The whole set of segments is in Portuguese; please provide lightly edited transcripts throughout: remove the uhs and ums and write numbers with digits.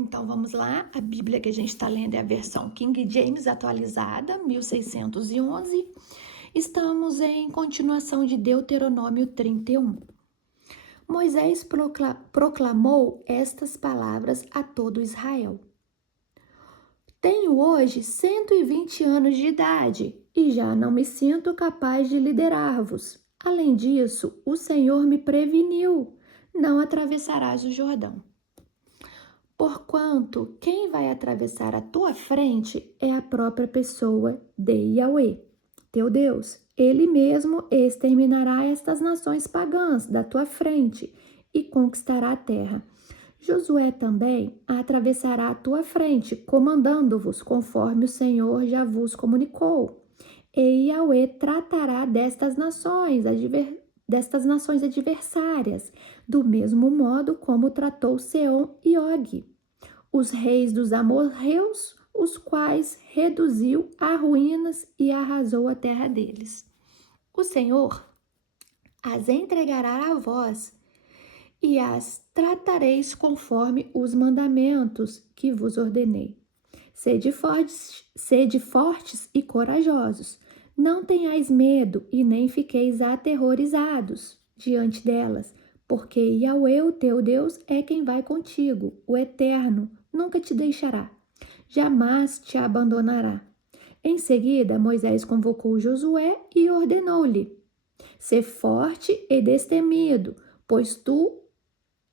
Então vamos lá, a Bíblia que a gente está lendo é a versão King James atualizada, 1611. Estamos em continuação de Deuteronômio 31. Moisés proclamou estas palavras a todo Israel. Tenho hoje 120 anos de idade e já não me sinto capaz de liderar-vos. Além disso, o Senhor me preveniu: não atravessarás o Jordão. Porquanto quem vai atravessar a tua frente é a própria pessoa de Yahweh, teu Deus. Ele mesmo exterminará estas nações pagãs da tua frente e conquistará a terra. Josué também atravessará a tua frente, comandando-vos conforme o Senhor já vos comunicou. E Yahweh tratará destas nações adversárias, do mesmo modo como tratou Seom e Og, os reis dos amorreus, os quais reduziu a ruínas e arrasou a terra deles. O Senhor as entregará a vós, e as tratareis conforme os mandamentos que vos ordenei. Sede fortes e corajosos. Não tenhais medo e nem fiqueis aterrorizados diante delas, porque Yahweh, o teu Deus, é quem vai contigo, o Eterno, nunca te deixará, jamais te abandonará. Em seguida, Moisés convocou Josué e ordenou-lhe: Sê forte e destemido, pois tu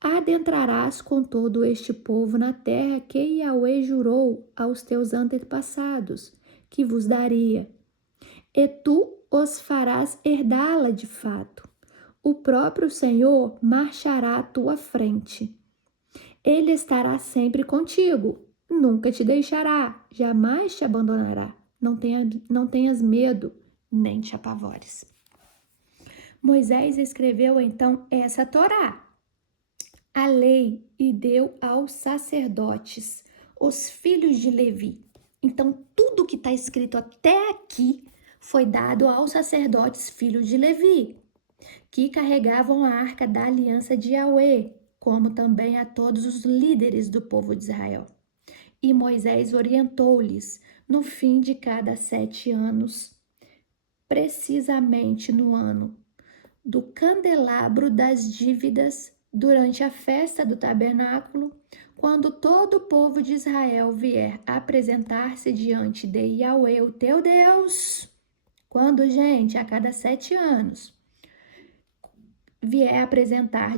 adentrarás com todo este povo na terra que Yahweh jurou aos teus antepassados, que vos daria. E tu os farás herdá-la de fato. O próprio Senhor marchará à tua frente. Ele estará sempre contigo, nunca te deixará, jamais te abandonará. Não tenhas medo, nem te apavores. Moisés escreveu então essa Torá, a lei, e deu aos sacerdotes, os filhos de Levi. Então, tudo que está escrito até aqui foi dado aos sacerdotes filhos de Levi, que carregavam a arca da aliança de Yahweh, como também a todos os líderes do povo de Israel. E Moisés orientou-lhes no fim de cada 7 anos, precisamente no ano do candelabro das dívidas, durante a festa do tabernáculo, quando todo o povo de Israel vier apresentar-se diante de Yahweh, o teu Deus. Quando, gente, a cada 7 anos, vier apresentar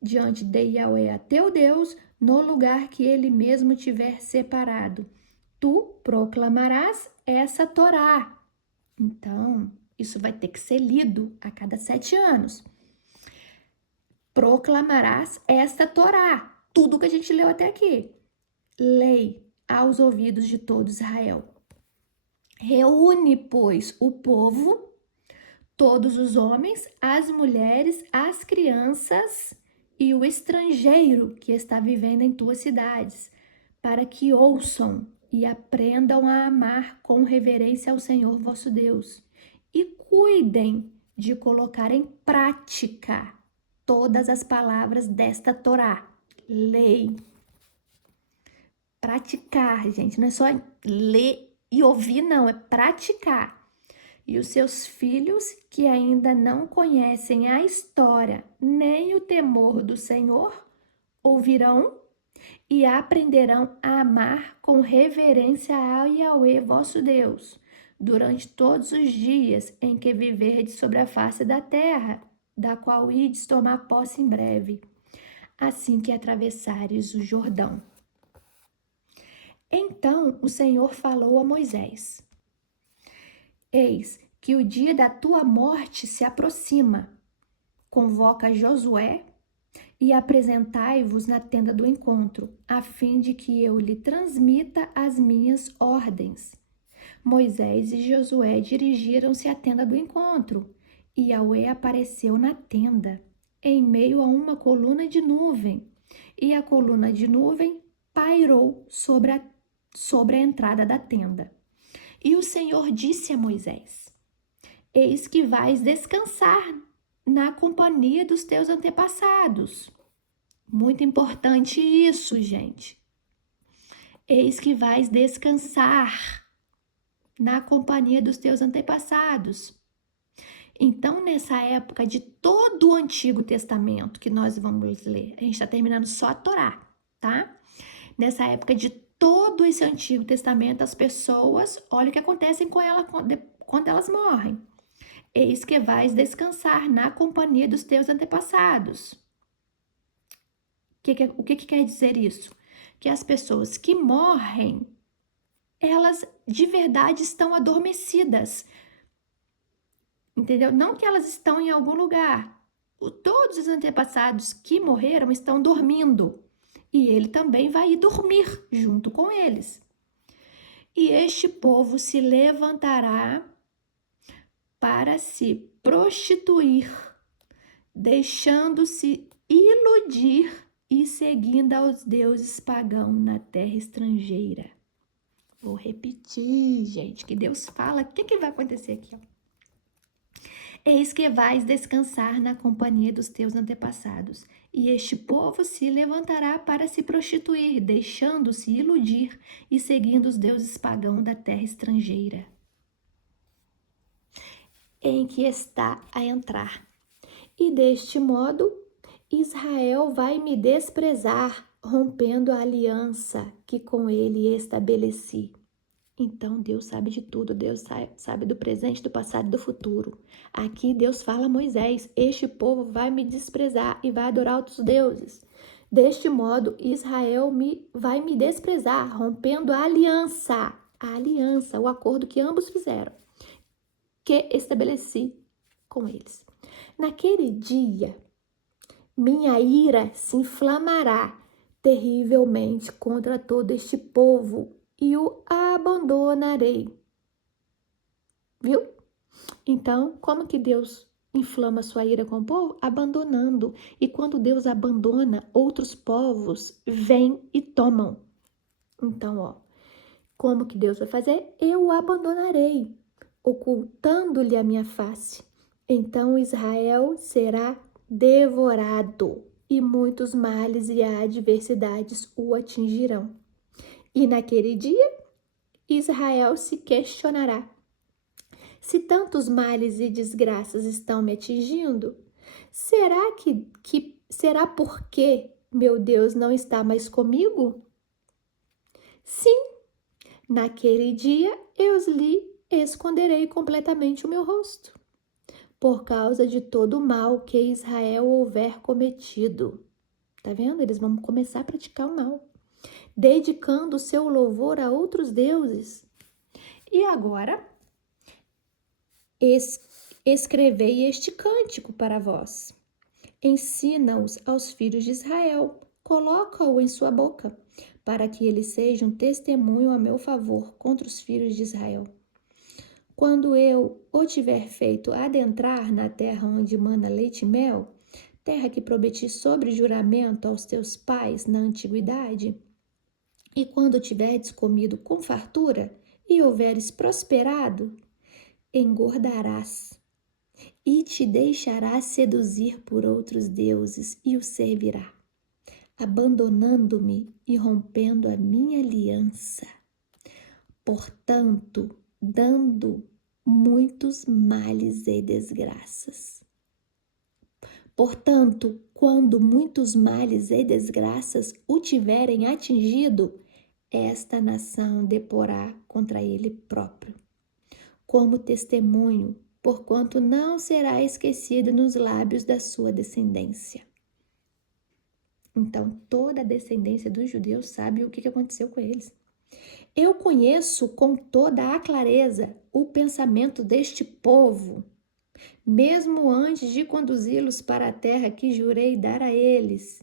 diante de Yahweh, a teu Deus, no lugar que ele mesmo tiver separado, tu proclamarás essa Torá. Então, isso vai ter que ser lido a cada 7 anos. Proclamarás esta Torá, tudo que a gente leu até aqui. Lei aos ouvidos de todo Israel. Reúne, pois, o povo, todos os homens, as mulheres, as crianças e o estrangeiro que está vivendo em tuas cidades, para que ouçam e aprendam a amar com reverência ao Senhor vosso Deus, e cuidem de colocar em prática todas as palavras desta Torá, lei. Praticar, gente, não é só ler e ouvir, não, é praticar. E os seus filhos, que ainda não conhecem a história nem o temor do Senhor, ouvirão e aprenderão a amar com reverência ao Yahweh, vosso Deus, durante todos os dias em que viverdes sobre a face da terra, da qual ides tomar posse em breve, assim que atravessares o Jordão. Então o Senhor falou a Moisés: Eis que o dia da tua morte se aproxima. Convoca Josué e apresentai-vos na tenda do encontro, a fim de que eu lhe transmita as minhas ordens. Moisés e Josué dirigiram-se à tenda do encontro, e Yahweh apareceu na tenda, em meio a uma coluna de nuvem, e a coluna de nuvem pairou sobre a entrada da tenda. E o Senhor disse a Moisés: Eis que vais descansar na companhia dos teus antepassados. Muito importante isso, gente. Eis que vais descansar na companhia dos teus antepassados. Então, nessa época de todo o Antigo Testamento que nós vamos ler, a gente está terminando só a Torá, tá? Nessa época de todo esse Antigo Testamento, as pessoas, olha o que acontece com ela quando elas morrem. Eis que vais descansar na companhia dos teus antepassados. O que quer dizer isso? Que as pessoas que morrem, elas de verdade estão adormecidas. Entendeu? Não que elas estão em algum lugar. Todos os antepassados que morreram estão dormindo. E ele também vai ir dormir junto com eles. E este povo se levantará para se prostituir, deixando-se iludir e seguindo aos deuses pagãos na terra estrangeira. Vou repetir, gente, que Deus fala. O que vai acontecer aqui? Eis que vais descansar na companhia dos teus antepassados, e este povo se levantará para se prostituir, deixando-se iludir e seguindo os deuses pagãos da terra estrangeira, em que está a entrar. E deste modo, Israel vai me desprezar, rompendo a aliança que com ele estabeleci. Então, Deus sabe de tudo, Deus sabe do presente, do passado e do futuro. Aqui Deus fala a Moisés, este povo vai me desprezar e vai adorar outros deuses. Deste modo, Israel vai me desprezar, rompendo a aliança, o acordo que ambos fizeram, que estabeleci com eles. Naquele dia, minha ira se inflamará terrivelmente contra todo este povo, e o abandonarei. Viu? Então, como que Deus inflama sua ira com o povo? Abandonando. E quando Deus abandona, outros povos vêm e tomam. Então, ó, como que Deus vai fazer? Eu o abandonarei, ocultando-lhe a minha face. Então Israel será devorado, e muitos males e adversidades o atingirão. E naquele dia, Israel se questionará: se tantos males e desgraças estão me atingindo, será porque meu Deus não está mais comigo? Sim, naquele dia eu lhe esconderei completamente o meu rosto, por causa de todo o mal que Israel houver cometido. Tá vendo? Eles vão começar a praticar o mal, dedicando o seu louvor a outros deuses. E agora, escrevei este cântico para vós. Ensina-os aos filhos de Israel, coloca-o em sua boca, para que ele seja um testemunho a meu favor contra os filhos de Israel. Quando eu o tiver feito adentrar na terra onde mana leite e mel, terra que prometi sobre juramento aos teus pais na antiguidade, e quando tiverdes comido com fartura e houveres prosperado, engordarás e te deixarás seduzir por outros deuses e os servirá, abandonando-me e rompendo a minha aliança. Portanto, dando muitos males e desgraças. Portanto, quando muitos males e desgraças o tiverem atingido, esta nação deporá contra ele próprio, como testemunho, porquanto não será esquecido nos lábios da sua descendência. Então, toda a descendência dos judeus sabe o que aconteceu com eles. Eu conheço com toda a clareza o pensamento deste povo, mesmo antes de conduzi-los para a terra que jurei dar a eles.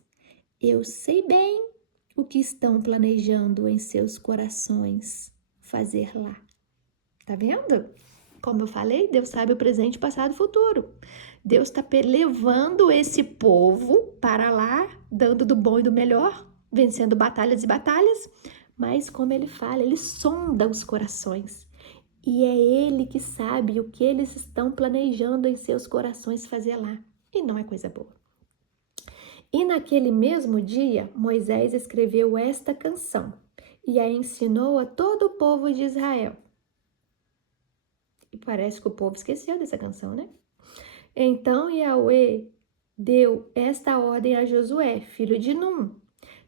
Eu sei bem o que estão planejando em seus corações fazer lá. Tá vendo? Como eu falei, Deus sabe o presente, passado e futuro. Deus está levando esse povo para lá, dando do bom e do melhor, vencendo batalhas e batalhas. Mas como ele fala, ele sonda os corações. E é ele que sabe o que eles estão planejando em seus corações fazer lá. E não é coisa boa. E naquele mesmo dia, Moisés escreveu esta canção, e a ensinou a todo o povo de Israel. E parece que o povo esqueceu dessa canção, né? Então Yahweh deu esta ordem a Josué, filho de Num: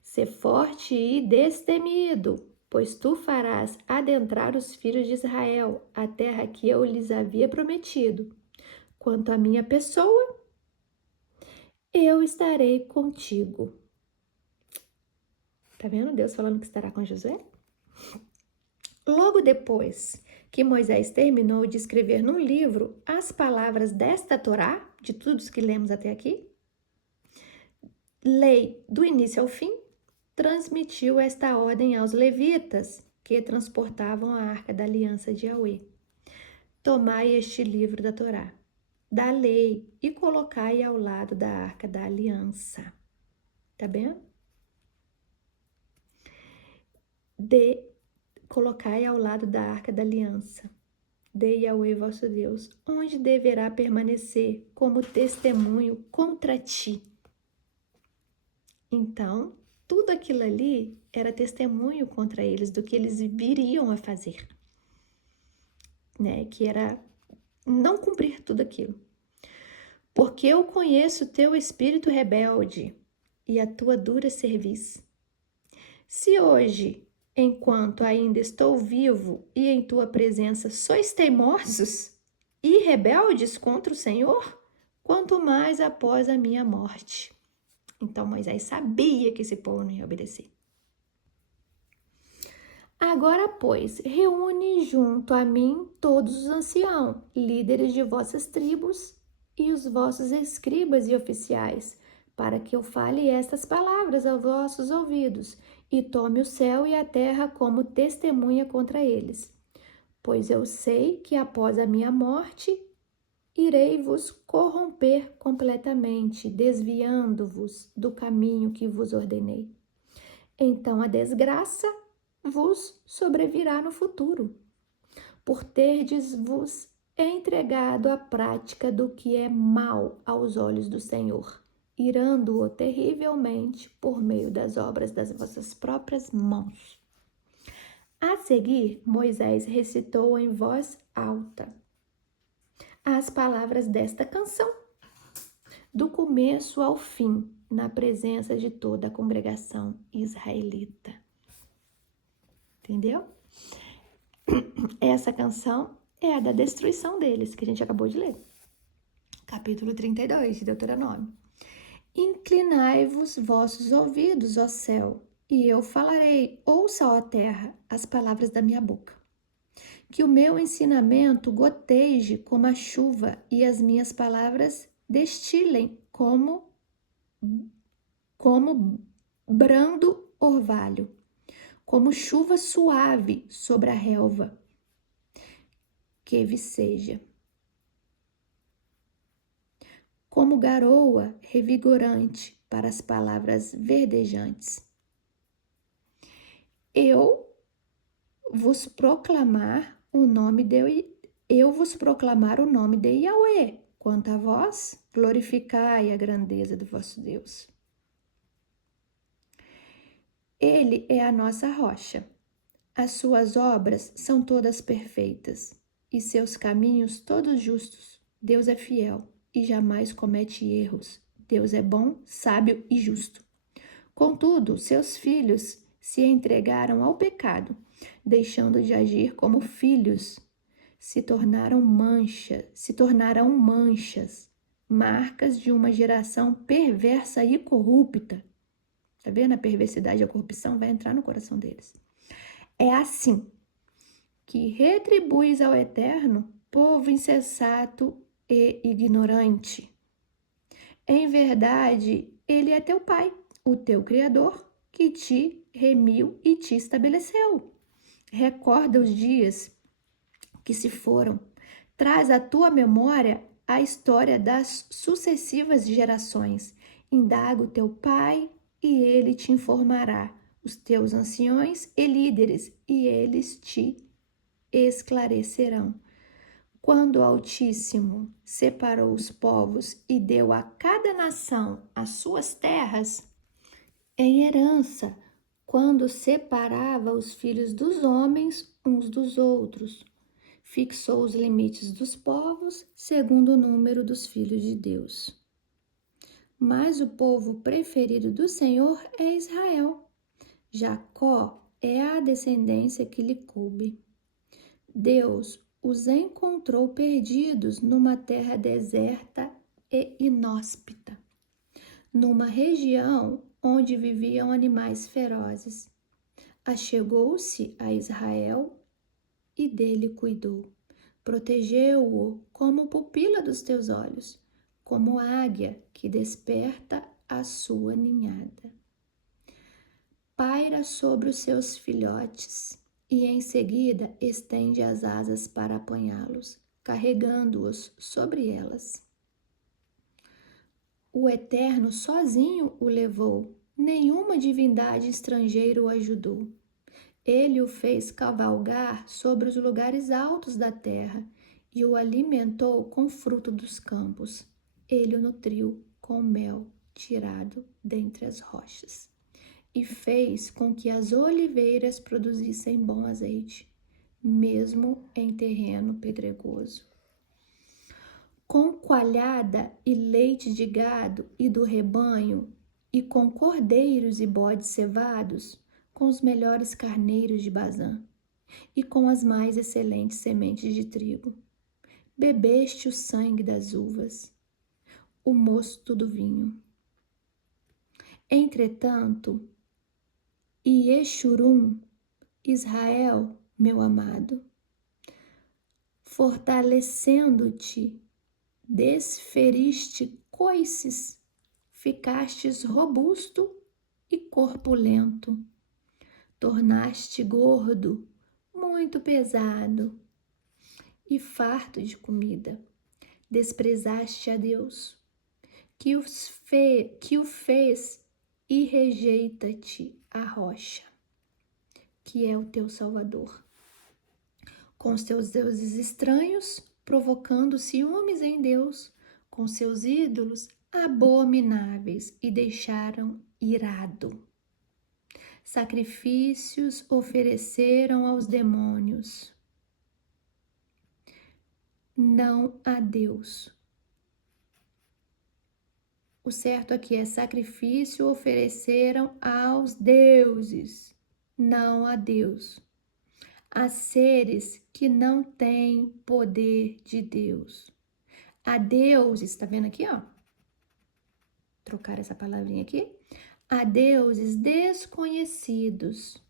Sê forte e destemido, pois tu farás adentrar os filhos de Israel, a terra que eu lhes havia prometido. Quanto à minha pessoa, eu estarei contigo. Tá vendo Deus falando que estará com Josué? Logo depois que Moisés terminou de escrever num livro as palavras desta Torá, de tudo que lemos até aqui, lei do início ao fim, transmitiu esta ordem aos levitas que transportavam a arca da aliança de Yahweh. Tomai este livro da Torá, da lei, e colocai ao lado da arca da aliança. Tá bem? Colocai ao lado da arca da aliança de Yahweh vosso Deus, onde deverá permanecer como testemunho contra ti. Então, tudo aquilo ali era testemunho contra eles do que eles viriam a fazer, né? Que era não cumprir tudo aquilo. Porque eu conheço o teu espírito rebelde e a tua dura cerviz. Se hoje, enquanto ainda estou vivo e em tua presença sois teimosos e rebeldes contra o Senhor, quanto mais após a minha morte. Então Moisés sabia que esse povo não ia obedecer. Agora, pois, reúne junto a mim todos os anciãos, líderes de vossas tribos e os vossos escribas e oficiais, para que eu fale estas palavras aos vossos ouvidos, e tome o céu e a terra como testemunha contra eles. Pois eu sei que após a minha morte, irei vos corromper completamente, desviando-vos do caminho que vos ordenei. Então a desgraça vos sobrevirá no futuro, por terdes-vos entregado à prática do que é mal aos olhos do Senhor, irando-o terrivelmente por meio das obras das vossas próprias mãos. A seguir, Moisés recitou em voz alta as palavras desta canção, do começo ao fim, na presença de toda a congregação israelita. Entendeu? Essa canção é a da destruição deles, que a gente acabou de ler. Capítulo 32 de Deuteronômio. Inclinai-vos vossos ouvidos, ó céu, e eu falarei, ouça, ó terra, as palavras da minha boca. Que o meu ensinamento goteje como a chuva e as minhas palavras destilem como brando orvalho, como chuva suave sobre a relva. Que viceja. Como garoa revigorante para as palavras verdejantes. Eu vos proclamar o nome de Yahweh. Quanto a vós, glorificai a grandeza do vosso Deus. Ele é a nossa rocha. As suas obras são todas perfeitas e seus caminhos todos justos. Deus é fiel e jamais comete erros. Deus é bom, sábio e justo. Contudo, seus filhos se entregaram ao pecado, deixando de agir como filhos, se tornaram manchas, marcas de uma geração perversa e corrupta. Tá vendo? A perversidade e a corrupção vai entrar no coração deles. É assim que retribuis ao Eterno, povo insensato e ignorante. Em verdade, ele é teu pai, o teu Criador, que te remiu e te estabeleceu. Recorda os dias que se foram. Traz à tua memória a história das sucessivas gerações. Indaga o teu pai e ele te informará. Os teus anciões e líderes, e eles te esclarecerão. Quando o Altíssimo separou os povos e deu a cada nação as suas terras em herança, quando separava os filhos dos homens uns dos outros, fixou os limites dos povos segundo o número dos filhos de Deus. Mas o povo preferido do Senhor é Israel. Jacó é a descendência que lhe coube. Deus os encontrou perdidos numa terra deserta e inóspita, numa região onde viviam animais ferozes. Achegou-se a Israel e dele cuidou. Protegeu-o como pupila dos teus olhos, como águia que desperta a sua ninhada. Paira sobre os seus filhotes e em seguida estende as asas para apanhá-los, carregando-os sobre elas. O Eterno sozinho o levou, nenhuma divindade estrangeira o ajudou. Ele o fez cavalgar sobre os lugares altos da terra e o alimentou com fruto dos campos. Ele o nutriu com mel tirado dentre as rochas e fez com que as oliveiras produzissem bom azeite, mesmo em terreno pedregoso. Com coalhada e leite de gado e do rebanho, e com cordeiros e bodes cevados, com os melhores carneiros de Bazã, e com as mais excelentes sementes de trigo. Bebeste o sangue das uvas, o mosto do vinho. Entretanto, Yeshurun, Israel, meu amado, fortalecendo-te, desferiste coices, ficastes robusto e corpulento, tornaste gordo, muito pesado e farto de comida. Desprezaste a Deus, que o fez, e rejeita-te a rocha, que é o teu Salvador. Com os teus deuses estranhos, provocando ciúmes em Deus, com seus ídolos abomináveis, e deixaram irado. Sacrifícios ofereceram aos demônios, não a Deus. O certo aqui é sacrifício ofereceram aos deuses, não a Deus. A seres que não têm poder de Deus. A deuses, está vendo aqui, ó? Trocar essa palavrinha aqui. A deuses desconhecidos,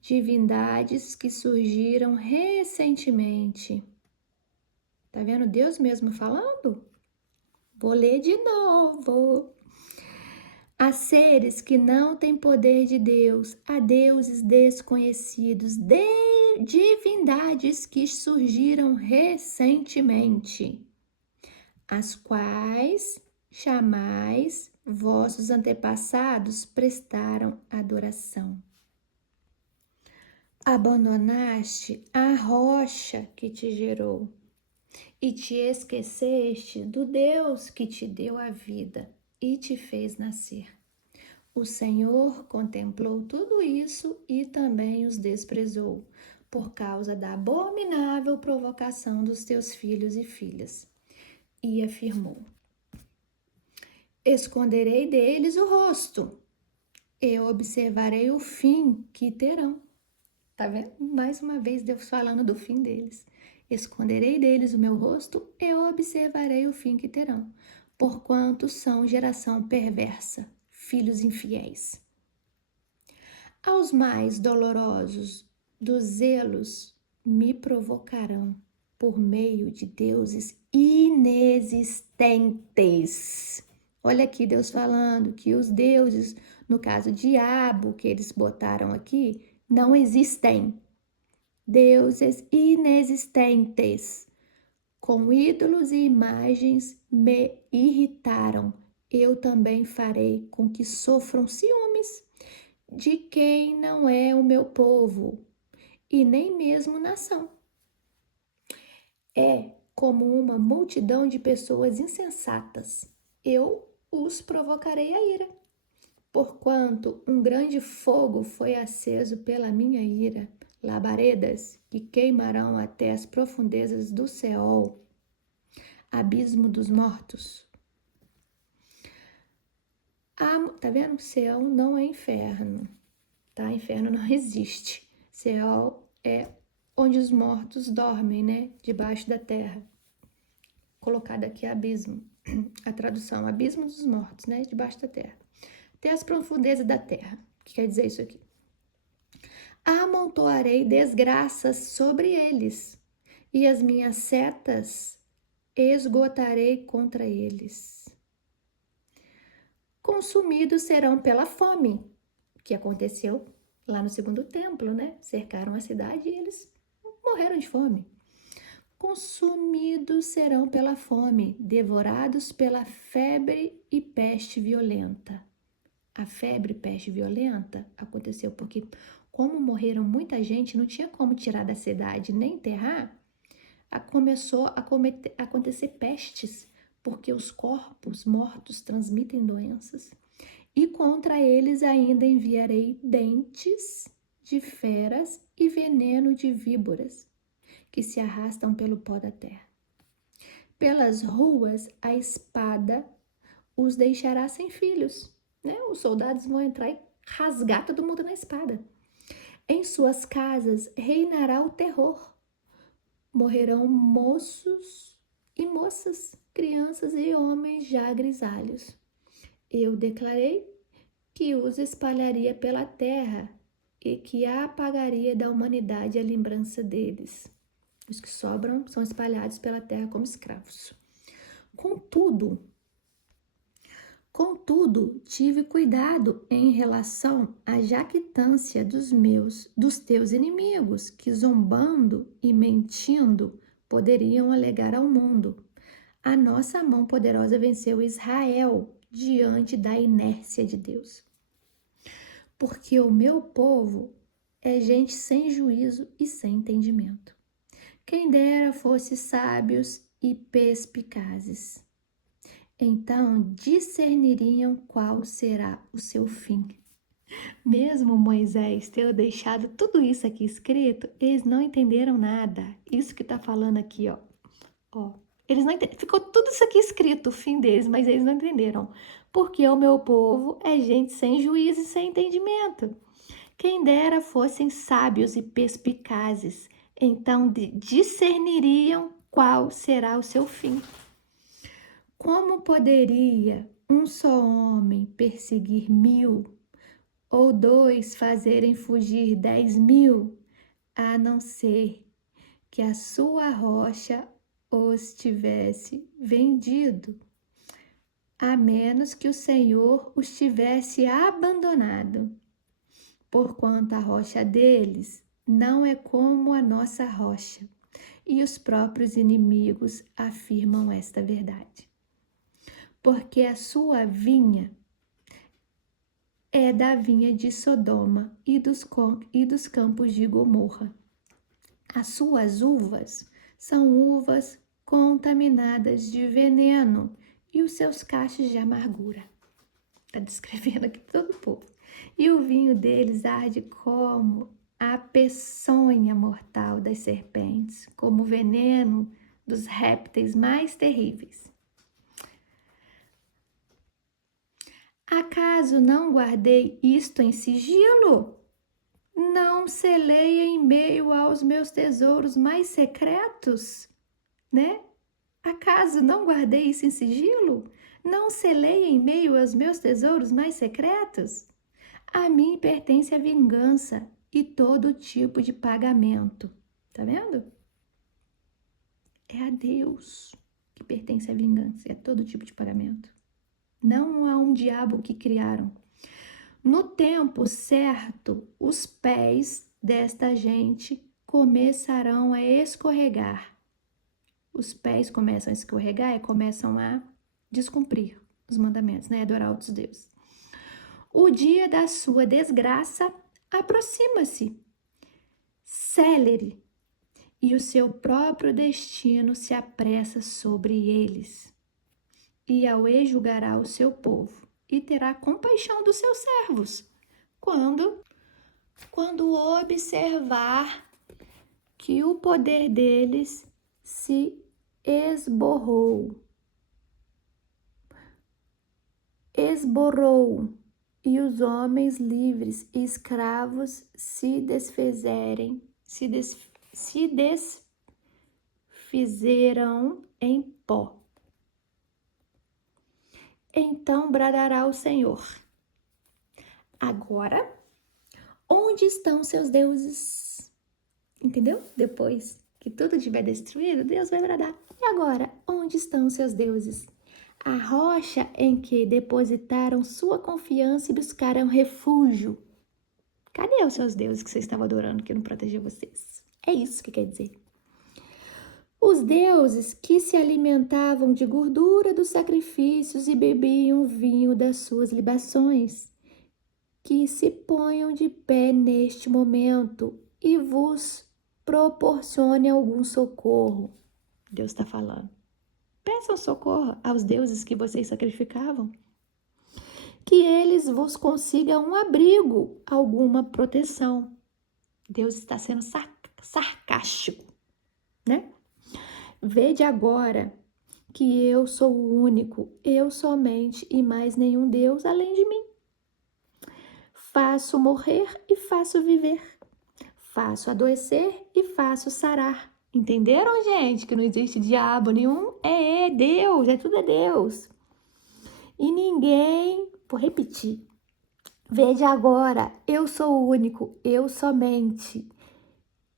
divindades que surgiram recentemente. Tá vendo Deus mesmo falando? Vou ler de novo. A seres que não têm poder de Deus, a deuses desconhecidos, divindades que surgiram recentemente, as quais jamais vossos antepassados prestaram adoração. Abandonaste a rocha que te gerou e te esqueceste do Deus que te deu a vida e te fez nascer. O Senhor contemplou tudo isso e também os desprezou, por causa da abominável provocação dos teus filhos e filhas. E afirmou: esconderei deles o rosto, eu observarei o fim que terão. Tá vendo? Mais uma vez Deus falando do fim deles. Esconderei deles o meu rosto, eu observarei o fim que terão, porquanto são geração perversa, filhos infiéis. Aos mais dolorosos dos zelos me provocarão por meio de deuses inexistentes. Olha aqui Deus falando que os deuses, no caso diabo que eles botaram aqui, não existem. Deuses inexistentes, com ídolos e imagens me irritaram. Eu também farei com que sofram ciúmes de quem não é o meu povo e nem mesmo nação. É como uma multidão de pessoas insensatas. Eu os provocarei a ira, Porquanto um grande fogo foi aceso pela minha ira, labaredas que queimarão até as profundezas do Seol, abismo dos mortos. Tá vendo? Seol não é inferno, tá? Inferno não existe. Seol é onde os mortos dormem, né? Debaixo da terra. Colocado aqui abismo. A tradução, abismo dos mortos, né? Debaixo da terra. Até as profundezas da terra. O que quer dizer isso aqui? Amontoarei desgraças sobre eles, e as minhas setas esgotarei contra eles. Consumidos serão pela fome, que aconteceu lá no segundo templo, né? Cercaram a cidade e eles morreram de fome. Consumidos serão pela fome, devorados pela febre e peste violenta. A febre e peste violenta aconteceu porque, como morreram muita gente, não tinha como tirar da cidade nem enterrar, começou a acontecer pestes, porque os corpos mortos transmitem doenças. E contra eles ainda enviarei dentes de feras e veneno de víboras, que se arrastam pelo pó da terra. Pelas ruas a espada os deixará sem filhos, né? Os soldados vão entrar e rasgar todo mundo na espada. Em suas casas reinará o terror. Morrerão moços e moças, crianças e homens já grisalhos. Eu declarei que os espalharia pela terra e que apagaria da humanidade a lembrança deles. Os que sobram são espalhados pela terra como escravos. Contudo, tive cuidado em relação à jactância dos teus inimigos, que zombando e mentindo poderiam alegar ao mundo: a nossa mão poderosa venceu Israel diante da inércia de Deus. Porque o meu povo é gente sem juízo e sem entendimento. Quem dera fosse sábios e perspicazes. Então discerniriam qual será o seu fim. Mesmo Moisés ter deixado tudo isso aqui escrito, eles não entenderam nada. Isso que tá falando aqui, ó. Eles não entenderam. Ficou tudo isso aqui escrito, o fim deles, mas eles não entenderam. Porque o meu povo é gente sem juízo e sem entendimento. Quem dera fossem sábios e perspicazes, então discerniriam qual será o seu fim. Como poderia um só homem perseguir 1000, ou 2 fazerem fugir 10.000, a não ser que a sua rocha os tivesse vendido, a menos que o Senhor os tivesse abandonado, porquanto a rocha deles não é como a nossa rocha, e os próprios inimigos afirmam esta verdade. Porque a sua vinha é da vinha de Sodoma e dos campos de Gomorra. As suas uvas são uvas contaminadas de veneno e os seus cachos de amargura. Está descrevendo aqui todo o povo. E o vinho deles arde como a peçonha mortal das serpentes, como o veneno dos répteis mais terríveis. Acaso não guardei isto em sigilo? Não selei em meio aos meus tesouros mais secretos, né? Acaso não guardei isso em sigilo? Não selei em meio aos meus tesouros mais secretos? A mim pertence a vingança e todo tipo de pagamento. Tá vendo? É a Deus que pertence a vingança e a todo tipo de pagamento. Não a um diabo que criaram. No tempo certo, os pés desta gente começarão a escorregar. Os pés começam a escorregar e começam a descumprir os mandamentos, né? Adorar outros deuses. O dia da sua desgraça aproxima-se, célere, e o seu próprio destino se apressa sobre eles. E Yahweh julgará o seu povo e terá compaixão dos seus servos. Quando observar que o poder deles se esborrou, e os homens livres e escravos se desfizeram em pó. Então bradará o Senhor: agora, onde estão seus deuses? Entendeu? Depois que tudo estiver destruído, Deus vai bradar: e agora, onde estão seus deuses? A rocha em que depositaram sua confiança e buscaram refúgio. Cadê os seus deuses que vocês estavam adorando que não protegeu vocês? É isso que quer dizer. Os deuses que se alimentavam de gordura dos sacrifícios e bebiam vinho das suas libações, que se ponham de pé neste momento e vos proporcione algum socorro. Deus está falando. Peçam socorro aos deuses que vocês sacrificavam, que eles vos consigam um abrigo, alguma proteção. Deus está sendo sarcástico, né? Vede agora que eu sou o único, eu somente, e mais nenhum Deus além de mim. Faço morrer e faço viver. Faço adoecer e faço sarar. Entenderam, gente? Que não existe diabo nenhum? É Deus, tudo é Deus. E ninguém, vou repetir. Veja agora, eu sou o único, eu somente,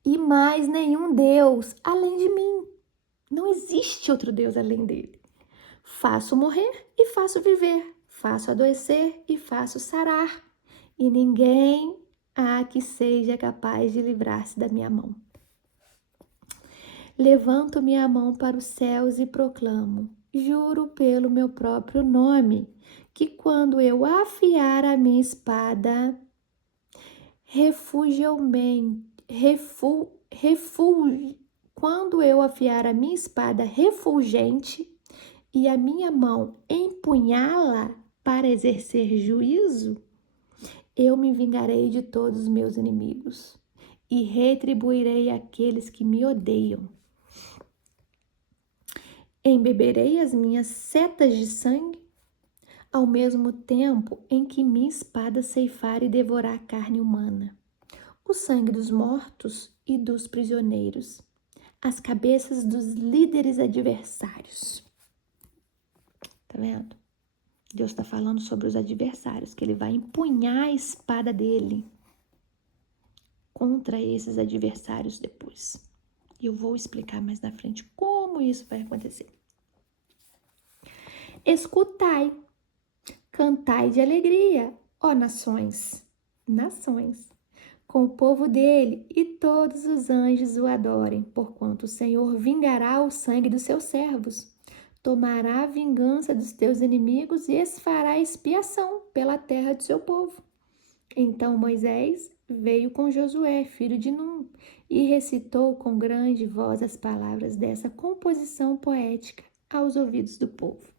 e mais nenhum Deus além de mim. Não existe outro Deus além dele. Faço morrer e faço viver. Faço adoecer e faço sarar. E ninguém há que seja capaz de livrar-se da minha mão. Levanto minha mão para os céus e proclamo: juro pelo meu próprio nome, que quando eu afiar a minha espada quando eu afiar a minha espada refulgente e a minha mão empunhá-la para exercer juízo, eu me vingarei de todos os meus inimigos e retribuirei aqueles que me odeiam. Embeberei as minhas setas de sangue, ao mesmo tempo em que minha espada ceifar e devorar a carne humana, o sangue dos mortos e dos prisioneiros, as cabeças dos líderes adversários. Tá vendo? Deus está falando sobre os adversários, que ele vai empunhar a espada dele contra esses adversários depois. E eu vou explicar mais na frente como isso vai acontecer. Escutai, cantai de alegria, ó nações, com o povo dele, e todos os anjos o adorem, porquanto o Senhor vingará o sangue dos seus servos, tomará a vingança dos teus inimigos e fará expiação pela terra de seu povo. Então Moisés veio com Josué, filho de Num, e recitou com grande voz as palavras dessa composição poética aos ouvidos do povo.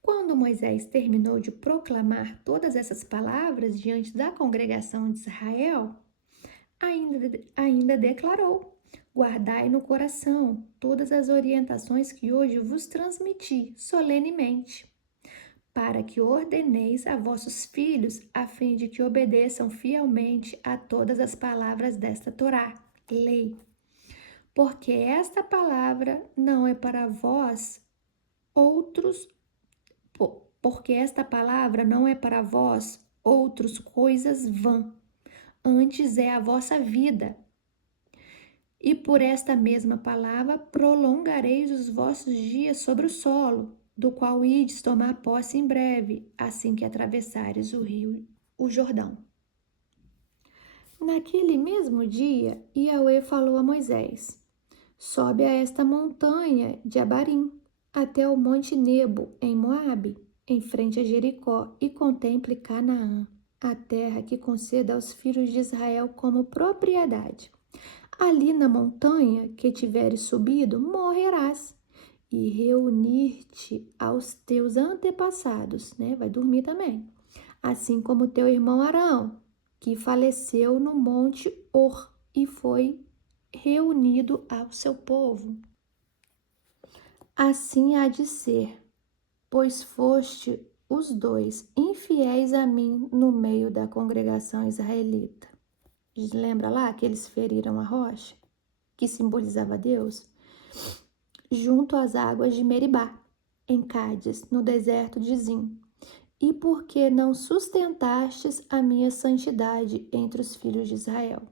Quando Moisés terminou de proclamar todas essas palavras diante da congregação de Israel, ainda declarou: guardai no coração todas as orientações que hoje vos transmiti solenemente, para que ordeneis a vossos filhos, a fim de que obedeçam fielmente a todas as palavras desta Torá, lei. Porque esta palavra não é para vós outros coisas vã, antes é a vossa vida. E por esta mesma palavra prolongareis os vossos dias sobre o solo, do qual ides tomar posse em breve, assim que atravessares o Jordão. Naquele mesmo dia, Yahweh falou a Moisés: sobe a esta montanha de Abarim, até o monte Nebo, em Moabe, em frente a Jericó, e contemple Canaã, a terra que conceda aos filhos de Israel como propriedade. Ali na montanha que tiveres subido, morrerás, e reunir-te aos teus antepassados, né? Vai dormir também. Assim como teu irmão Arão, que faleceu no monte Hor e foi reunido ao seu povo. Assim há de ser, pois foste os dois infiéis a mim no meio da congregação israelita. Lembra lá que eles feriram a rocha, que simbolizava Deus? Junto às águas de Meribá, em Cádiz, no deserto de Zim. E porque não sustentastes a minha santidade entre os filhos de Israel.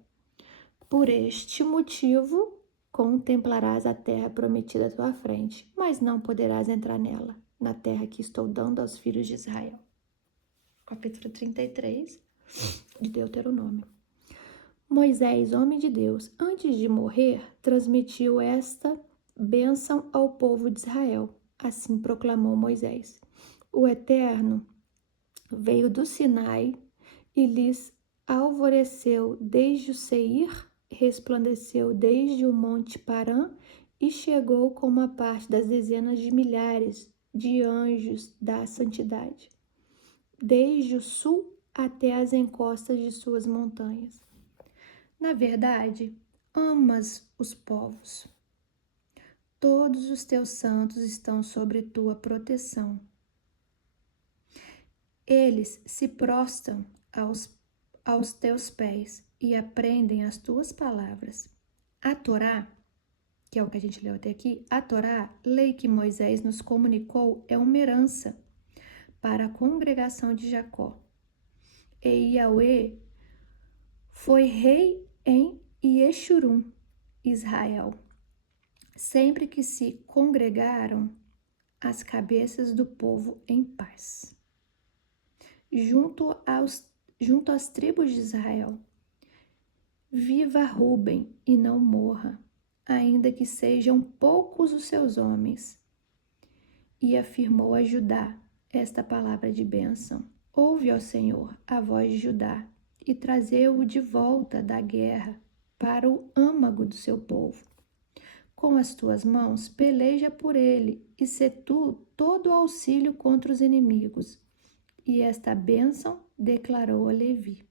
Por este motivo, contemplarás a terra prometida à tua frente, mas não poderás entrar nela, na terra que estou dando aos filhos de Israel. Capítulo 33 de Deuteronômio. Moisés, homem de Deus, antes de morrer, transmitiu esta bênção ao povo de Israel. Assim proclamou Moisés: O Eterno veio do Sinai e lhes alvoreceu desde o Seir, resplandeceu desde o monte Parã e chegou com uma parte das dezenas de milhares de anjos da santidade, desde o sul até as encostas de suas montanhas. Na verdade, amas os povos. Todos os teus santos estão sobre tua proteção. Eles se prostram aos teus pés e aprendem as tuas palavras. A Torá, que é o que a gente leu até aqui, a Torá, lei que Moisés nos comunicou, é uma herança para a congregação de Jacó. E Yahweh foi rei em Yeshurun, Israel. Sempre que se congregaram as cabeças do povo em paz. Junto às tribos de Israel. Viva Ruben e não morra, ainda que sejam poucos os seus homens. E afirmou a Judá esta palavra de bênção. Ouve, ó Senhor, a voz de Judá, e trazei-o de volta da guerra para o âmago do seu povo. Com as tuas mãos peleja por ele, e sê tu todo auxílio contra os inimigos. E esta bênção declarou a Levi.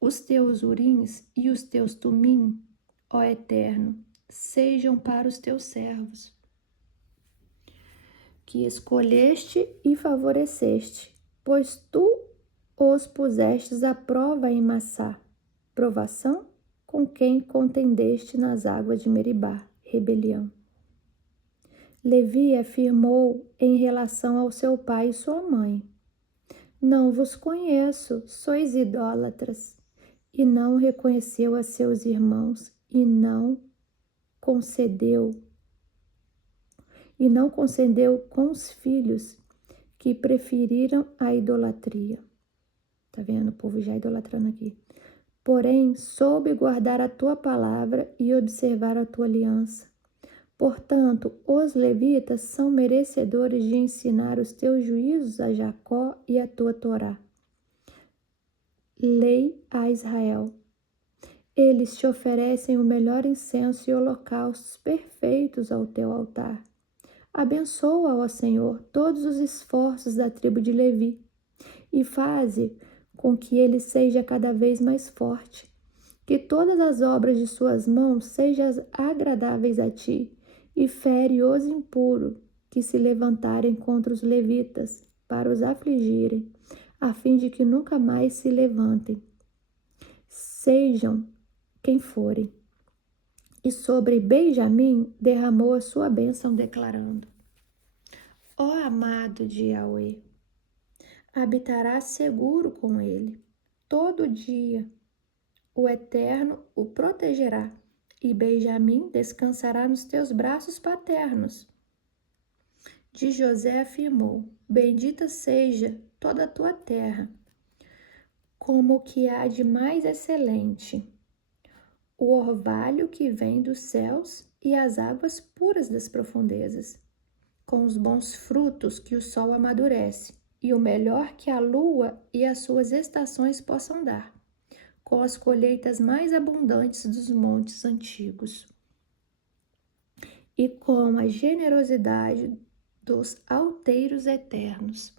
Os teus urins e os teus tumim, ó Eterno, sejam para os teus servos, que escolheste e favoreceste, pois tu os pusestes à prova em Massá, provação com quem contendeste nas águas de Meribá, rebelião. Levi afirmou em relação ao seu pai e sua mãe: Não vos conheço, sois idólatras. E não reconheceu a seus irmãos e não concedeu com os filhos que preferiram a idolatria. Tá vendo? O povo já idolatrando aqui. Porém, soube guardar a tua palavra e observar a tua aliança. Portanto, os levitas são merecedores de ensinar os teus juízos a Jacó e a tua Torá. Lei a Israel. Eles te oferecem o melhor incenso e holocaustos perfeitos ao teu altar. Abençoa, ó Senhor, todos os esforços da tribo de Levi e faze com que ele seja cada vez mais forte. Que todas as obras de suas mãos sejam agradáveis a ti e fere os impuros que se levantarem contra os levitas para os afligirem, a fim de que nunca mais se levantem, sejam quem forem. E sobre Benjamim derramou a sua bênção, declarando: Ó amado de Yahweh, habitarás seguro com ele. Todo dia o Eterno o protegerá, e Benjamim descansará nos teus braços paternos. De José afirmou: Bendita seja toda a tua terra, como o que há de mais excelente, o orvalho que vem dos céus e as águas puras das profundezas, com os bons frutos que o sol amadurece, e o melhor que a lua e as suas estações possam dar, com as colheitas mais abundantes dos montes antigos. e com a generosidade dos alteiros eternos,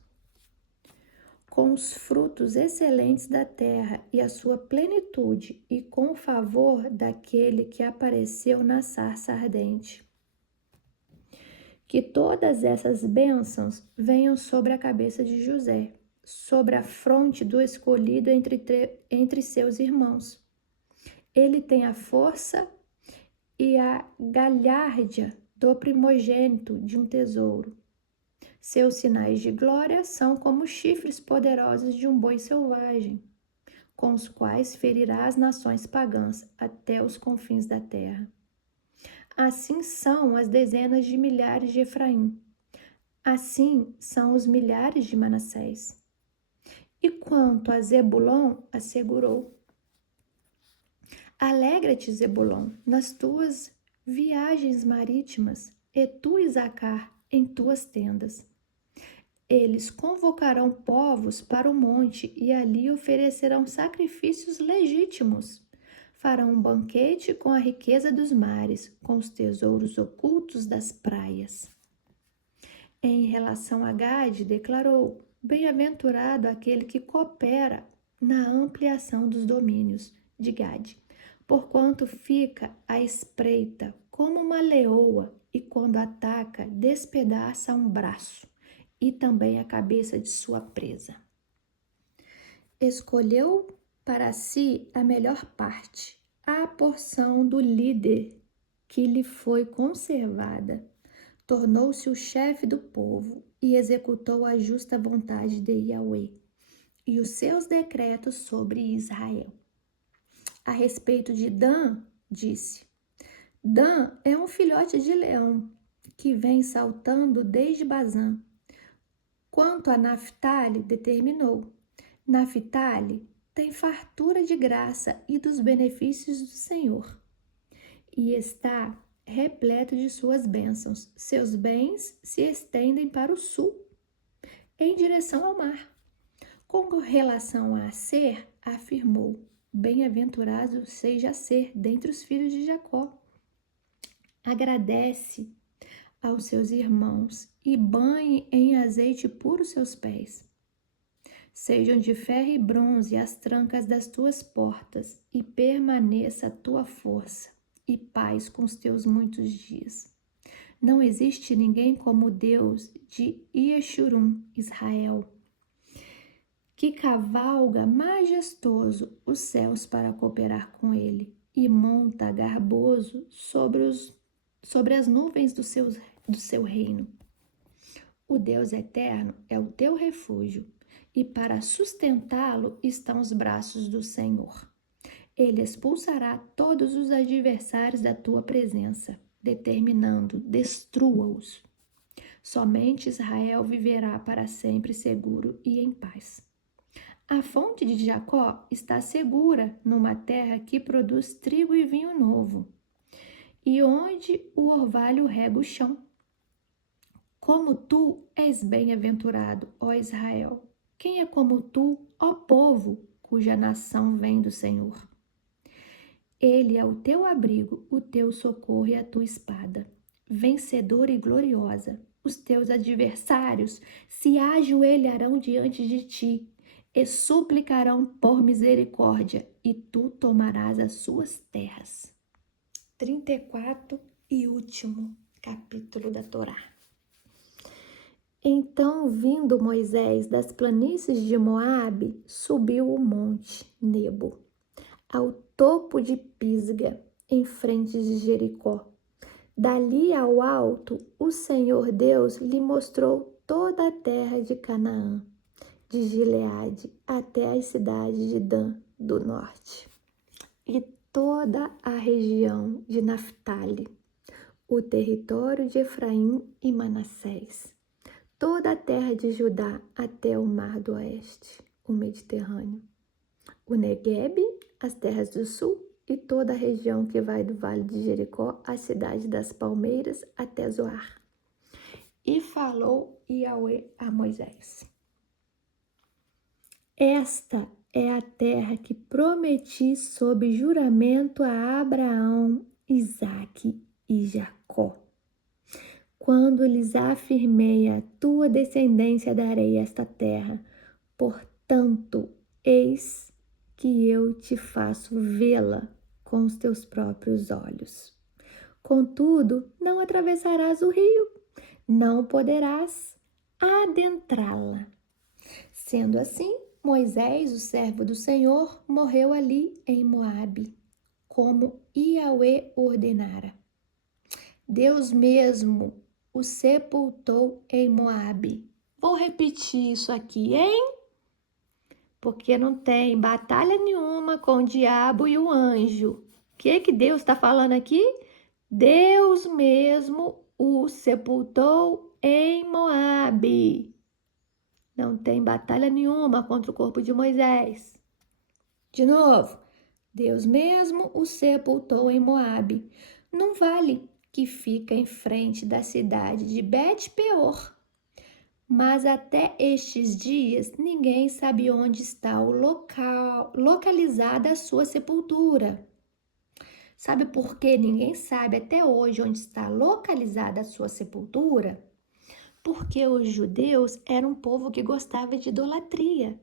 com os frutos excelentes da terra e a sua plenitude, e com o favor daquele que apareceu na sarça ardente. Que todas essas bênçãos venham sobre a cabeça de José, sobre a fronte do escolhido entre seus irmãos. Ele tem a força e a galhardia do primogênito de um tesouro. Seus sinais de glória são como chifres poderosos de um boi selvagem, com os quais ferirá as nações pagãs até os confins da terra. Assim são as dezenas de milhares de Efraim. Assim são os milhares de Manassés. E quanto a Zebulon, assegurou: Alegra-te, Zebulon, nas tuas viagens marítimas, e tu, Isacar, em tuas tendas. Eles convocarão povos para o monte e ali oferecerão sacrifícios legítimos. Farão um banquete com a riqueza dos mares, com os tesouros ocultos das praias. Em relação a Gade, declarou: Bem-aventurado aquele que coopera na ampliação dos domínios de Gade, porquanto fica à espreita como uma leoa e quando ataca despedaça um braço e também a cabeça de sua presa. Escolheu para si a melhor parte, a porção do líder que lhe foi conservada. Tornou-se o chefe do povo e executou a justa vontade de Yahweh e os seus decretos sobre Israel. A respeito de Dan, disse: Dan é um filhote de leão que vem saltando desde Bazã. Quanto a Naphtali, determinou: Naphtali tem fartura de graça e dos benefícios do Senhor, e está repleto de suas bênçãos. Seus bens se estendem para o sul, em direção ao mar. Com relação a Aser, afirmou: Bem-aventurado seja Aser dentre os filhos de Jacó. Agradece aos seus irmãos e banhe em azeite puro seus pés. Sejam de ferro e bronze as trancas das tuas portas, e permaneça a tua força e paz com os teus muitos dias. Não existe ninguém como o Deus de Yeshurun, Israel, que cavalga majestoso os céus para cooperar com ele e monta garboso sobre as nuvens do seu reino. O Deus eterno é o teu refúgio, e para sustentá-lo estão os braços do Senhor. Ele expulsará todos os adversários da tua presença, determinando: destrua-os. Somente Israel viverá para sempre seguro e em paz. A fonte de Jacó está segura numa terra que produz trigo e vinho novo, e onde o orvalho rega o chão. Como tu és bem-aventurado, ó Israel! Quem é como tu, ó povo, cuja nação vem do Senhor? Ele é o teu abrigo, o teu socorro e a tua espada, vencedora e gloriosa. Os teus adversários se ajoelharão diante de ti e suplicarão por misericórdia, e tu tomarás as suas terras. 34 e último capítulo da Torá. Então, vindo Moisés das planícies de Moabe, subiu o monte Nebo, ao topo de Pisga, em frente de Jericó. Dali ao alto, o Senhor Deus lhe mostrou toda a terra de Canaã, de Gileade até as cidades de Dan do norte, e toda a região de Naphtali, o território de Efraim e Manassés, toda a terra de Judá até o mar do oeste, o Mediterrâneo, o Neguebe, as terras do sul e toda a região que vai do vale de Jericó, a cidade das palmeiras até Zoar. E falou Yahweh a Moisés: Esta é a terra que prometi sob juramento a Abraão, Isaque e Jacó. quando lhes afirmei a tua descendência darei esta terra. Portanto, eis que eu te faço vê-la com os teus próprios olhos. Contudo, não atravessarás o rio, não poderás adentrá-la. Sendo assim, Moisés, o servo do Senhor, morreu ali em Moabe, como Yahweh ordenara. Deus mesmo o sepultou em Moabe. Vou repetir isso aqui, hein? Porque não tem batalha nenhuma com o diabo e o anjo. O que Deus está falando aqui? Deus mesmo o sepultou em Moabe. Não tem batalha nenhuma contra o corpo de Moisés. De novo, Deus mesmo o sepultou em Moabe, num vale que fica em frente da cidade de Bet-peor. Mas até estes dias ninguém sabe onde está o local, localizada a sua sepultura. Sabe por que ninguém sabe até hoje onde está localizada a sua sepultura? Porque os judeus eram um povo que gostava de idolatria.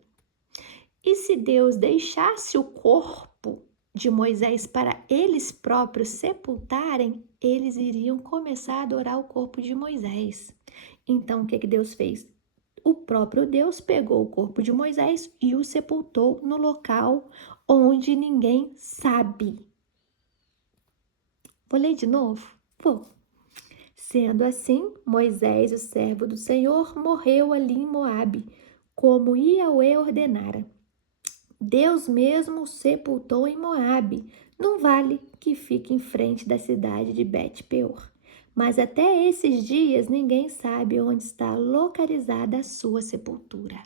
E se Deus deixasse o corpo de Moisés para eles próprios sepultarem, eles iriam começar a adorar o corpo de Moisés. Então, o que Deus fez? O próprio Deus pegou o corpo de Moisés e o sepultou no local onde ninguém sabe. Vou ler de novo? Vou. Sendo assim, Moisés, o servo do Senhor, morreu ali em Moabe, como Yahweh ordenara. Deus mesmo o sepultou em Moabe, num vale que fica em frente da cidade de Bet-peor. Mas até esses dias ninguém sabe onde está localizada a sua sepultura.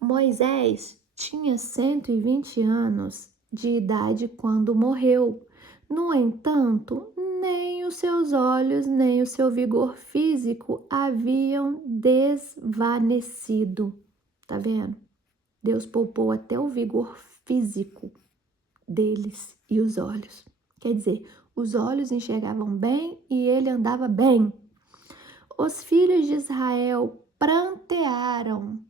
Moisés tinha 120 anos de idade quando morreu. No entanto, nem os seus olhos, nem o seu vigor físico haviam desvanecido. Tá vendo? Deus poupou até o vigor físico deles e os olhos. Quer dizer, os olhos enxergavam bem e ele andava bem. Os filhos de Israel prantearam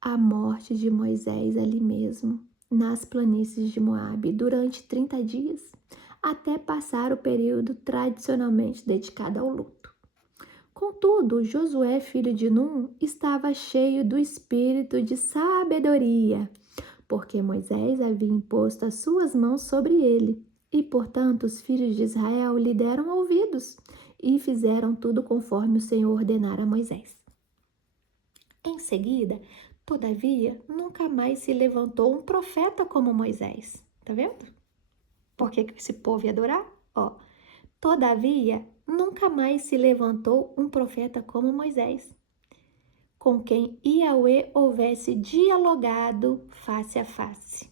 a morte de Moisés ali mesmo, nas planícies de Moabe, durante 30 dias, até passar o período tradicionalmente dedicado ao luto. Contudo, Josué, filho de Num, estava cheio do espírito de sabedoria, porque Moisés havia imposto as suas mãos sobre ele, e, portanto, os filhos de Israel lhe deram ouvidos e fizeram tudo conforme o Senhor ordenara a Moisés. Em seguida, todavia, nunca mais se levantou um profeta como Moisés. Tá vendo? Por que esse povo ia adorar? Todavia, nunca mais se levantou um profeta como Moisés, com quem Yahweh houvesse dialogado face a face.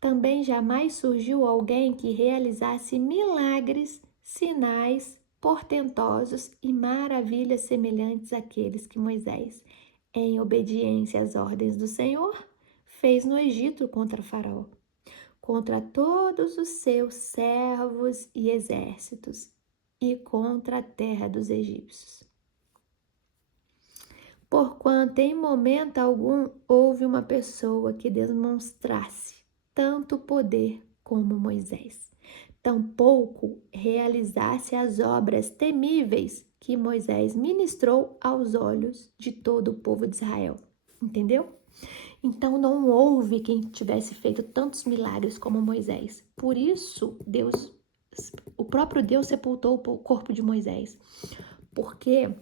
Também jamais surgiu alguém que realizasse milagres, sinais portentosos e maravilhas semelhantes àqueles que Moisés, em obediência às ordens do Senhor, fez no Egito contra Faraó, contra todos os seus servos e exércitos, e contra a terra dos egípcios. Porquanto em momento algum houve uma pessoa que demonstrasse tanto poder como Moisés, tampouco realizasse as obras temíveis que Moisés ministrou aos olhos de todo o povo de Israel. Entendeu? Então não houve quem tivesse feito tantos milagres como Moisés. Por isso, o próprio Deus sepultou o corpo de Moisés, porque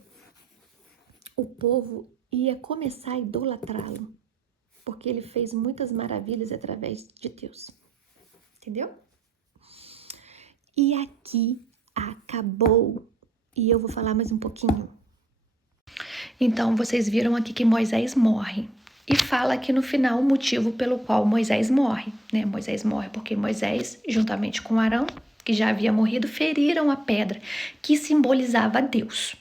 o povo ia começar a idolatrá-lo, porque ele fez muitas maravilhas através de Deus. Entendeu? E aqui acabou. E eu vou falar mais um pouquinho. Então, vocês viram aqui que Moisés morre. E fala aqui no final o motivo pelo qual Moisés morre, né? Moisés morre porque Moisés, juntamente com Arão, que já havia morrido, feriram a pedra que simbolizava Deus.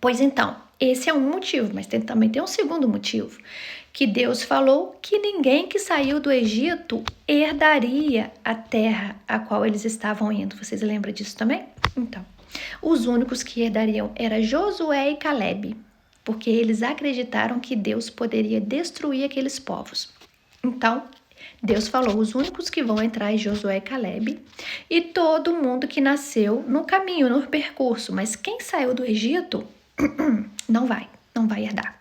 Pois então, esse é um motivo, mas também tem um segundo motivo, que Deus falou que ninguém que saiu do Egito herdaria a terra a qual eles estavam indo. Vocês lembram disso também? Então, os únicos que herdariam era Josué e Calebe, porque eles acreditaram que Deus poderia destruir aqueles povos. Então, Deus falou, os únicos que vão entrar é Josué e Calebe e todo mundo que nasceu no caminho, no percurso. Mas quem saiu do Egito não vai herdar.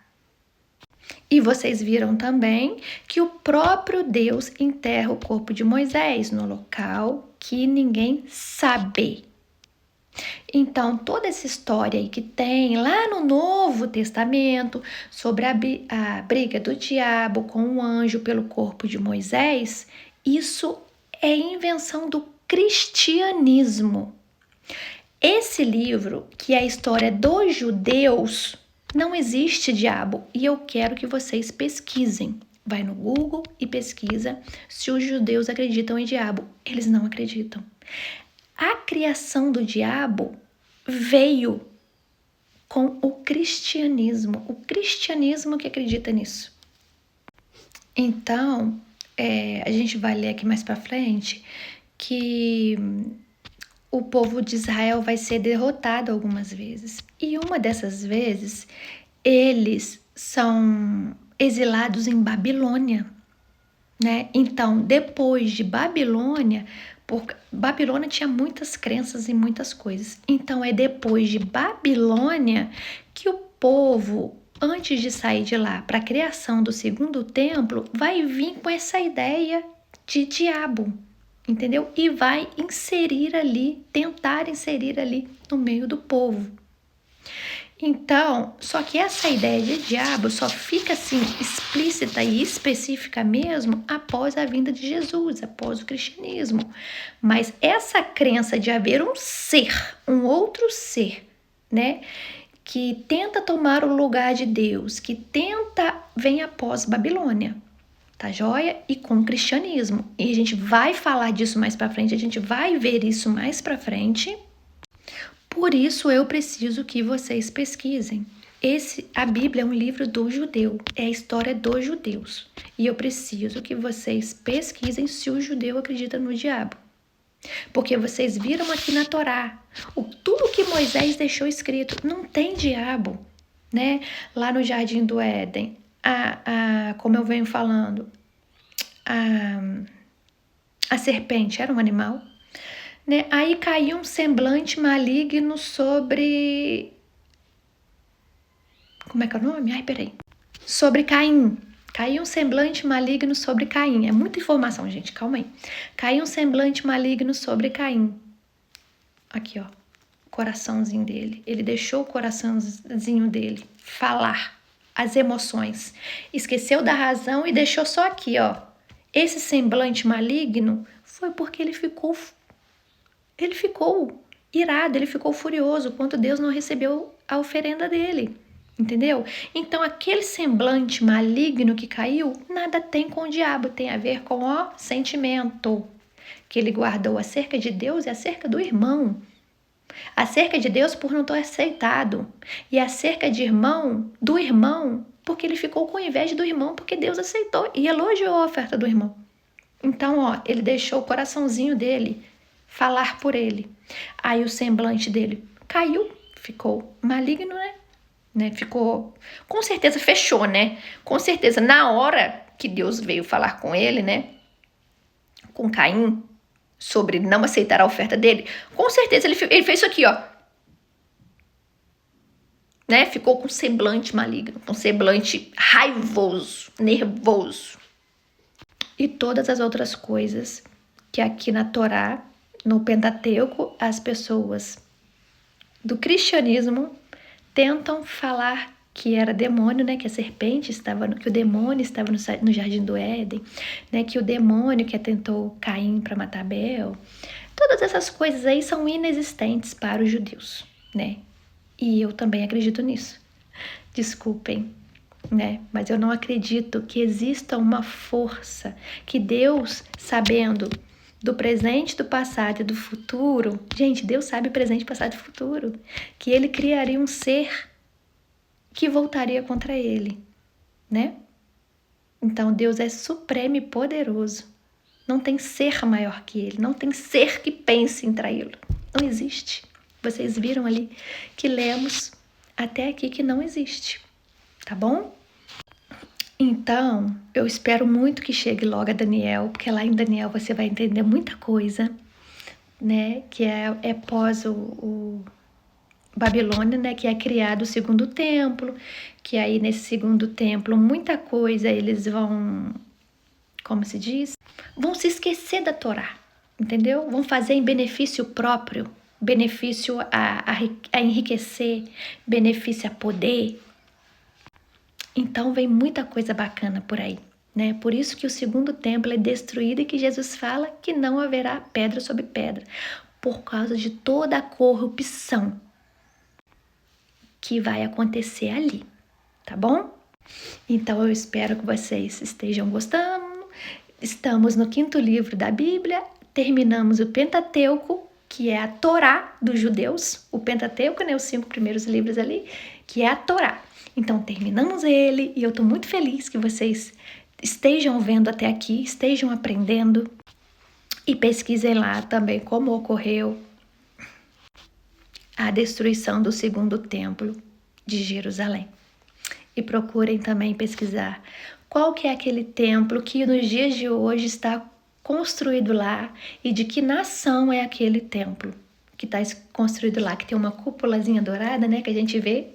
E vocês viram também que o próprio Deus enterra o corpo de Moisés no local que ninguém sabe. Então, toda essa história aí que tem lá no Novo Testamento sobre a briga do diabo com o anjo pelo corpo de Moisés, isso é invenção do cristianismo. Esse livro, que é a história dos judeus, não existe diabo e eu quero que vocês pesquisem. Vai no Google e pesquisa se os judeus acreditam em diabo. Eles não acreditam. A criação do diabo veio com o cristianismo que acredita nisso. Então, a gente vai ler aqui mais para frente que o povo de Israel vai ser derrotado algumas vezes. E uma dessas vezes, eles são exilados em Babilônia, né? Então, depois de Babilônia, Babilônia tinha muitas crenças e muitas coisas. Então, é depois de Babilônia que o povo, antes de sair de lá para a criação do segundo templo, vai vir com essa ideia de diabo, entendeu? E vai tentar inserir ali no meio do povo. Então, só que essa ideia de diabo só fica assim explícita e específica mesmo após a vinda de Jesus, após o cristianismo. Mas essa crença de haver um ser, um outro ser, né, que tenta tomar o lugar de Deus, que vem após Babilônia, tá joia? E com o cristianismo. E a gente vai falar disso mais pra frente, a gente vai ver isso mais pra frente. Por isso eu preciso que vocês pesquisem. A Bíblia é um livro do judeu, é a história dos judeus. E eu preciso que vocês pesquisem se o judeu acredita no diabo. Porque vocês viram aqui na Torá, tudo que Moisés deixou escrito, não tem diabo, né? Lá no Jardim do Éden, como eu venho falando, a serpente era um animal, né? Aí caiu um semblante maligno sobre... Como é que é o nome? Sobre Caim. Caiu um semblante maligno sobre Caim. É muita informação, gente. Calma aí. Caiu um semblante maligno sobre Caim. Aqui, ó. Coraçãozinho dele. Ele deixou o coraçãozinho dele falar as emoções. Esqueceu da razão e deixou só aqui, ó. Esse semblante maligno foi porque ele ficou irado, ele ficou furioso quando Deus não recebeu a oferenda dele, entendeu? Então, aquele semblante maligno que caiu, nada tem com o diabo, tem a ver com o sentimento que ele guardou acerca de Deus e acerca do irmão. Acerca de Deus por não ter aceitado, e acerca do irmão, porque ele ficou com inveja do irmão, porque Deus aceitou e elogiou a oferta do irmão. Então, ó, ele deixou o coraçãozinho dele falar por ele. Aí o semblante dele caiu, ficou maligno, né? Ficou, com certeza fechou, né? Com certeza, na hora que Deus veio falar com ele, né? Com Caim, sobre não aceitar a oferta dele, com certeza ele fez isso aqui, ó. Né? Ficou com semblante maligno, com semblante raivoso, nervoso. E todas as outras coisas que aqui na Torá, no Pentateuco, as pessoas do cristianismo tentam falar que era demônio, né? Que a serpente que o demônio estava no Jardim do Éden, né? Que o demônio que atentou Caim para matar Abel. Todas essas coisas aí são inexistentes para os judeus, né? E eu também acredito nisso. Desculpem, né? Mas eu não acredito que exista uma força que Deus, sabendo do presente, do passado e do futuro, gente, Deus sabe presente, passado e futuro, que ele criaria um ser que voltaria contra ele, né? Então, Deus é supremo e poderoso. Não tem ser maior que Ele, não tem ser que pense em traí-lo. Não existe. Vocês viram ali que lemos até aqui que não existe, tá bom? Então, eu espero muito que chegue logo a Daniel, porque lá em Daniel você vai entender muita coisa, né? Que é pós o Babilônia, né? Que é criado o segundo templo, que aí nesse segundo templo muita coisa eles vão, como se diz? Vão se esquecer da Torá, entendeu? Vão fazer em benefício próprio, benefício a enriquecer, benefício a poder. Então vem muita coisa bacana por aí, né? Por isso que o segundo templo é destruído e que Jesus fala que não haverá pedra sobre pedra, por causa de toda a corrupção que vai acontecer ali, tá bom? Então eu espero que vocês estejam gostando. Estamos no 5º livro da Bíblia, terminamos o Pentateuco, que é a Torá dos judeus, o Pentateuco, né, os 5 primeiros livros ali, que é a Torá. Então terminamos ele e eu estou muito feliz que vocês estejam vendo até aqui, estejam aprendendo e pesquisem lá também como ocorreu a destruição do segundo templo de Jerusalém. E procurem também pesquisar qual que é aquele templo que nos dias de hoje está construído lá e de que nação é aquele templo que está construído lá, que tem uma cúpulazinha dourada, né, que a gente vê.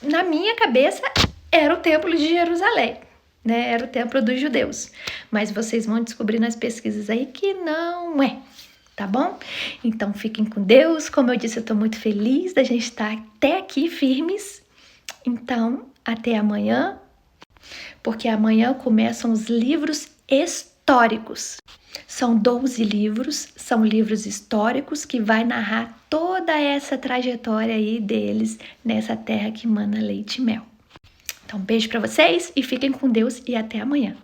Na minha cabeça era o templo de Jerusalém, né, era o templo dos judeus, mas vocês vão descobrir nas pesquisas aí que não é, tá bom? Então fiquem com Deus, como eu disse, eu tô muito feliz da gente estar até aqui firmes, então até amanhã, porque amanhã começam os livros históricos. São 12 livros, são livros históricos que vai narrar toda essa trajetória aí deles nessa terra que mana leite e mel. Então, beijo para vocês e fiquem com Deus e até amanhã.